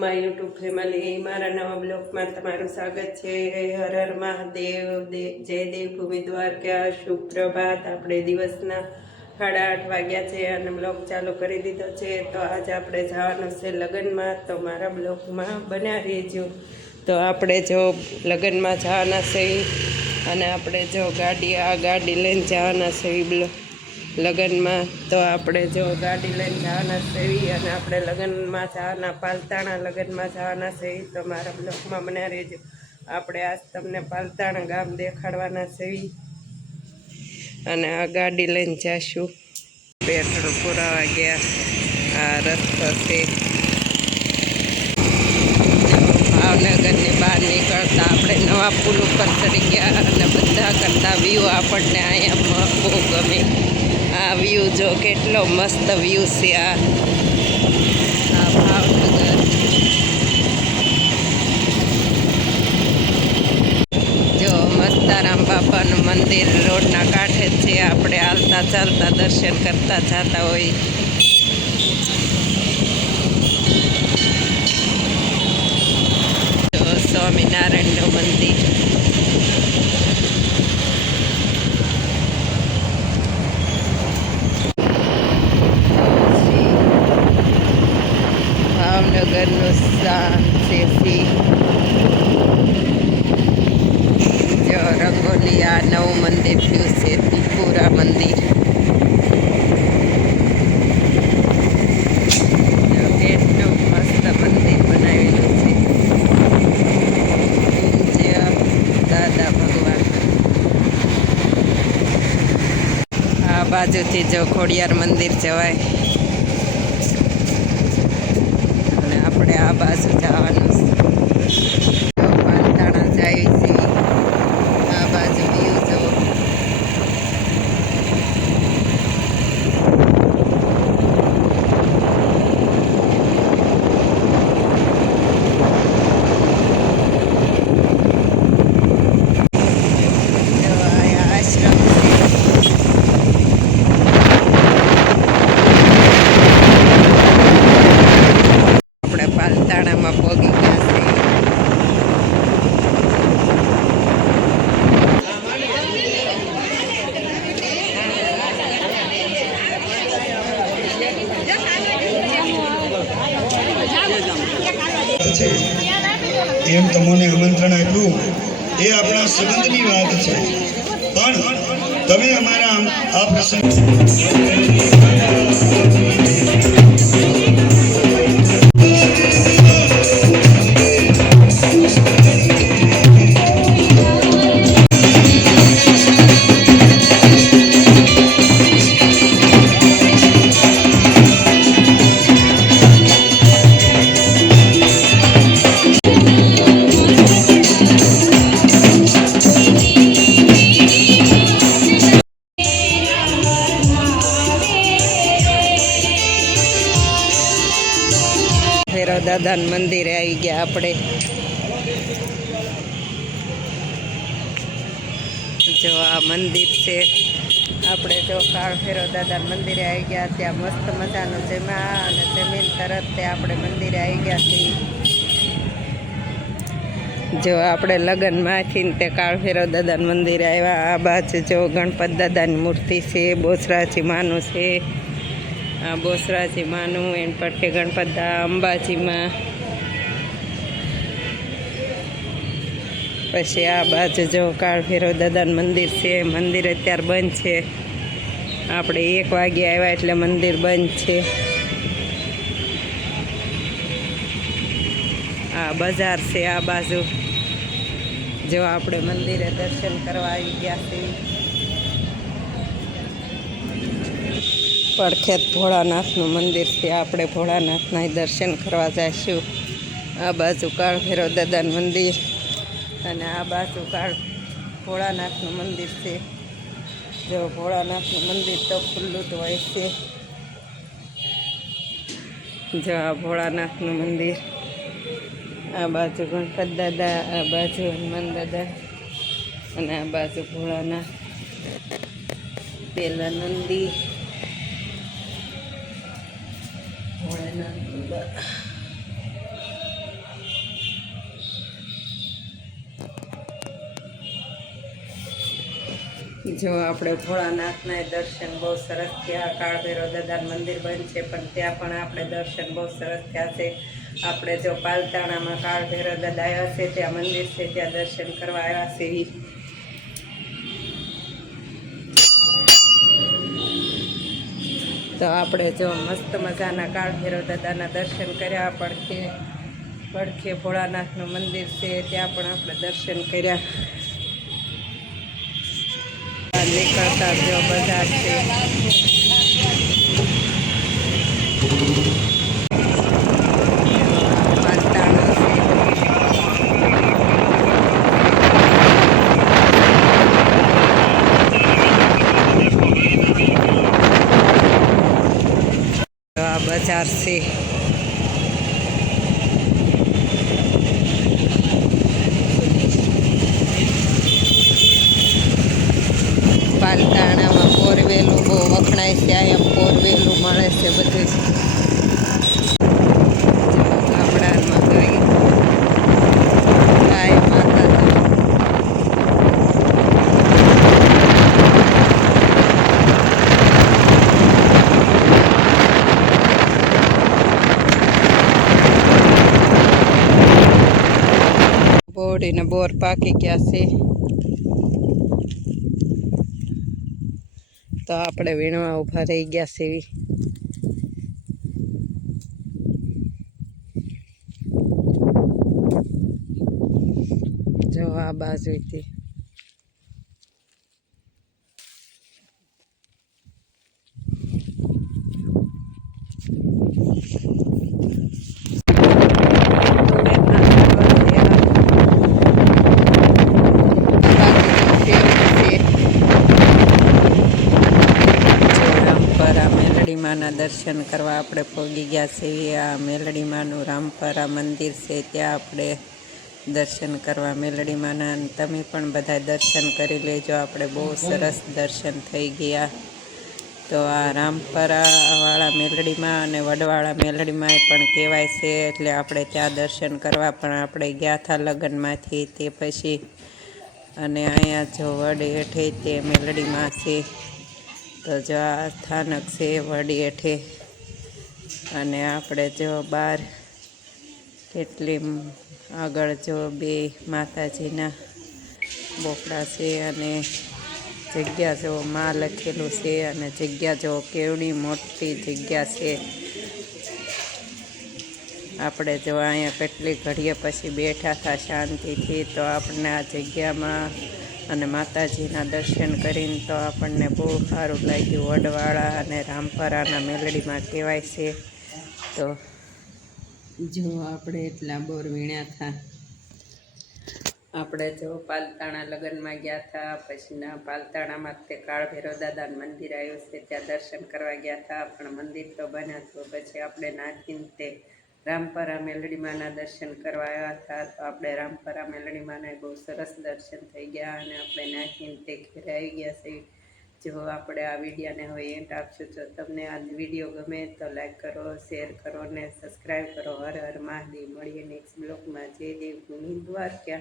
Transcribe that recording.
My YouTube family મારા નવા બ્લોગમાં તમારું સ્વાગત છે. હર હર મહાદેવ જય દેવભૂમિ દ્વારકા સુપ્રભાત આપણે દિવસના સાડા આઠ વાગ્યા છે અને બ્લોગ ચાલુ કરી દીધો છે. તો આજે આપણે જવાનું છે લગ્નમાં. તો મારા બ્લોગમાં બન્યા રહેજો. તો આપણે જો લગ્નમાં જવાના છે અને આપણે જો ગાડી, આ ગાડી લઈને જવાના છે બ્લોગ. લગ્નમાં તો આપણે જો ગાડી લઈને જવાના સેવી અને આપણે લગ્નમાં જવાના પાલતાણા લગ્નમાં જવાના સેવી, તો મારા બ્લોકમાં મને રહેજો. આપણે આજ તમને પાલતાણા ગામ દેખાડવાના સેવી. અને આ ગાડી લઈને જાશું. પેટ્રોલ પુરાવા ગયા આ રસ્તો છે. ભાવનગરની બહાર નીકળતા આપણે નવા પુલ ઉપર ચડી ગયા અને બધા કરતા વ્યૂ આપણને અહીંયા બહુ ગમે. આ વ્યૂ જો કેટલો મસ્ત વ્યૂ છે આ. ભાવનગર. જો મસ્તારામ બાપાનું મંદિર રોડના કાંઠે છે. આપણે હાલતા ચાલતા દર્શન કરતા જતા હોય. સ્વામિનારાયણનું મંદિર ભાવનગરનું શાન સેફી જો રંગોલી આ નવું મંદિર થયું છે ત્રિપુરા મંદિર જો કેટલું મસ્ત મંદિર બનાવેલું છે પૂજ્ય દાદા ભગવાન આ બાજુથી જો ખોડિયાર મંદિર જવાય. અને આપણે આ બાજુ જવાનું છે જો પાલતાણા જાય છે આ બાજુ વ્યૂ જો જો આ આશ્રમ છે પાલતાણામાં પગી ગયા છે. એમ તમને આમંત્રણ આપ્યું, એ આપણા સંબંધની વાત છે. પણ તમે અમારા આ પ્રસંગ દાદાના મંદિરે આવી ગયા આપણે. જો આ મંદિર છે. આપણે જો કાળ ફેરો દાદાના મંદિરે આવી ગયા ત્યાં મસ્ત મજાનું જમા અને જમીન તરત તે આપણે મંદિરે આવી ગયા છીએ. જો આપણે લગ્નમાંથી તે કાળ ફેરો દાદાના મંદિરે આવ્યા. આ બાજુ જો ગણપત દાદાની મૂર્તિ છે, બોસરાજી માનું છે. આ બોસરાજીમાંનું એન પડકે ગણપતદા અંબાજીમાં. પછી આ બાજુ જો કાળભૈરવ દાદાનું મંદિર છે મંદિર અત્યારે બંધ છે. આપણે એક વાગે આવ્યા એટલે મંદિર બંધ છે. આ બજાર છે આ બાજુ. જો આપણે મંદિરે દર્શન કરવા આવી ગયા છીએ. પડખેત ભોળાનાથનું મંદિર છે. આપણે ભોળાનાથના દર્શન કરવા જઈશું આ બાજુ કાળ ભૈરવ દાદાનું મંદિર અને આ બાજુ કાળ ભોળાનાથનું મંદિર છે. જો ભોળાનાથનું મંદિર તો ખુલ્લું જ હોય છે. જો આ ભોળાનાથનું મંદિર. આ બાજુ ગણપત દાદા, આ બાજુ હનુમાન દાદા અને આ બાજુ ભોળાનાથ. પેલા નંદી. જો આપણે ભોળાનાથના દર્શન બહુ સરસ થયા. કાળભૈરવ દાદાનું મંદિર બંધ છે, પણ ત્યાં પણ આપણે દર્શન બહુ સરસ થયા છે. આપણે જો પાલતાણામાં કાળભૈરવ દાદા આવ્યા છે, ત્યાં મંદિર છે, ત્યાં દર્શન કરવા આવ્યા છે તો આપણે જો મસ્ત મજાના કાળભૈરવ દાદાના દર્શન કર્યા, પડખે પડખે ભોળાનાથનું મંદિર છે, ત્યાં પણ આપણે દર્શન કર્યા. નીકળતા જો બધા છે પાલતાણા છે. તો આ બજાર પાલતાણામાં પોરવેલું બહુ વખણાય છે અહીંયા પોરવેલું મળે છે બધું જો ગામડામાં ગાય ગાય માતા બોડીને બોર પાકી ગયા છે. તો આપણે વીણવા ઊભા રહી ગયા છે. જો આ બાજુથી રામપરા મેલડીમાના દર્શન કરવા આપણે પહોંચી ગયા છીએ. આ મેલડીમાનું રામપરા મંદિર છે. ત્યાં આપણે દર્શન કરવા મેલડીમાના તમે પણ બધા દર્શન કરી લેજો. આપણે બહુ સરસ દર્શન થઈ ગયા. તો આ રામપરાવાળા મેલડીમાં અને વડવાળા મેલડીમાં પણ કહેવાય છે. એટલે આપણે ત્યાં દર્શન કરવા પણ આપણે ગયા હતા લગ્નમાંથી. તે પછી અને અહીંયા જો વડ હેઠે તે મેલડીમાં છે. તો જો આ સ્થાનક છે વડી હેઠે અને આપણે જો બહાર કેટલી આગળ જો બે માતાજીના બોકડા છે અને જગ્યા જો માં લખેલું છે અને જગ્યા જો કેવડી મોટી જગ્યા છે. આપણે જો અહીંયા કેટલી ઘડીએ પછી બેઠા હતા શાંતિથી, તો આપણને આ જગ્યામાં અને માતાજીના દર્શન કરીને તો આપણને બહુ સારું લાગ્યું. વડવાળા અને રામપરાના મેલડીમાં કહેવાય છે. તો જો આપણે એટલા બોર વીણ્યા હતા આપણે જો પાલતાણા લગ્નમાં ગયા હતા પછીના પાલતાણામાં તે કાળભેરો દાદાનું મંદિર આવ્યું છે. ત્યાં દર્શન કરવા ગયા હતા પણ મંદિર તો બન્યા તો પછી આપણે નાખીને તે રામપરા મેલડીમાના દર્શન કરવા આવ્યા હતા. તો આપણે રામપરા મેલડીમાના બહુ સરસ દર્શન થઈ ગયા અને આપણે નાખીને તે ઘરે આવી ગયા છે. જો આપણે આ વિડીયોને હવે એન્ટ આપશું જો તમને આ વીડિયો ગમે તો લાઈક કરો શેર કરો ને સબસ્ક્રાઈબ કરો. હર હર મહાદેવ. મળીએ નેક્સ્ટ બ્લોગમાં જય દેવ. ભૂમિ દ્વારકા